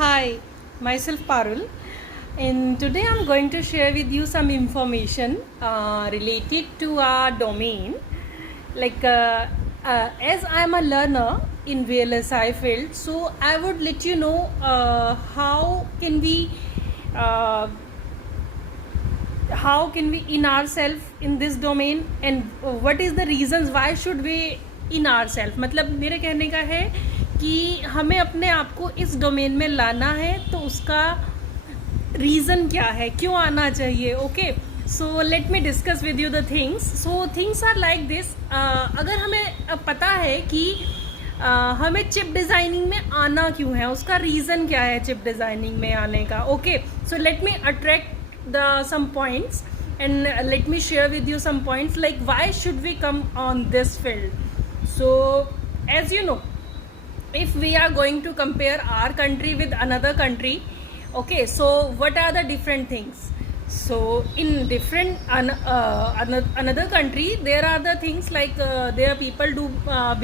Hi, myself Parul, and today I'm going to share with you some information related to our domain. As I'm a learner in VLSI field, so I would let you know uh, how can we in ourselves in this domain, and what is the reasons why should we in ourselves. मतलब मेरे कहने का है कि हमें अपने आप को इस डोमेन में लाना है, तो उसका रीज़न क्या है, क्यों आना चाहिए. Okay, so let me discuss with you the things. So things are like this. अगर हमें पता है कि हमें चिप डिज़ाइनिंग में आना क्यों है, उसका रीज़न क्या है चिप डिज़ाइनिंग में आने का. Okay, so let me attract some points, and let me share with you some points like why should we come on this field. So as you know, if we are going to compare our country with another country, okay, so what are the different things. So in different another country, there are the things like their people do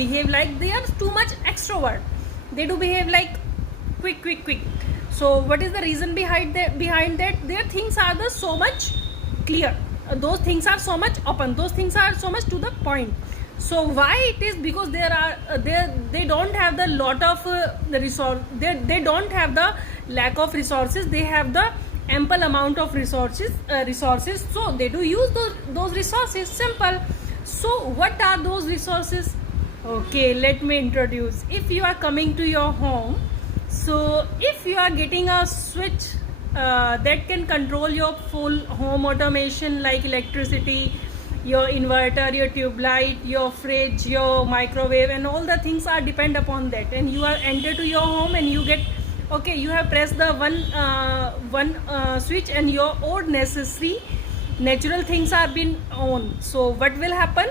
behave like they are too much extrovert. They do behave like quick. So what is the reason behind that? Their things are so much clear. Those things are so much open. Those things are so much to the point. So why it is? Because they don't have the lot of the resource. They don't have the lack of resources. They have the ample amount of resources. So they do use those resources. Simple. So what are those resources? Okay, let me introduce. If you are coming to your home, so if you are getting a switch that can control your full home automation like electricity, your inverter, your tube light, your fridge, your microwave, and all the things are depend upon that, and you are enter to your home and you get, okay, you have pressed the one switch and your all necessary natural things are been on. So what will happen?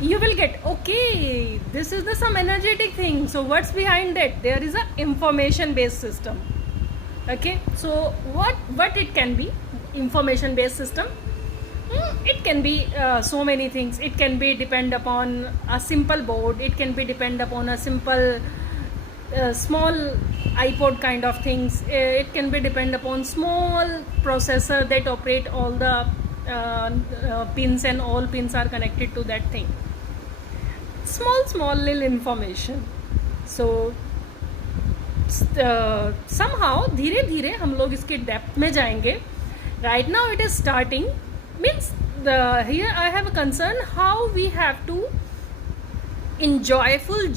You will get, okay, this is the some energetic thing. So what's behind that? There is a information based system. Okay, so what it can be? Information based system, it can be so many things. It can be depend upon a simple board. It can be depend upon a simple small iPod kind of things. It can be depend upon small processor that operate all the pins, and all pins are connected to that thing. Small little information. So somehow धीरे धीरे हम लोग इसके depth में जाएंगे. Right now it is starting, means here I have a concern how we have to in joyful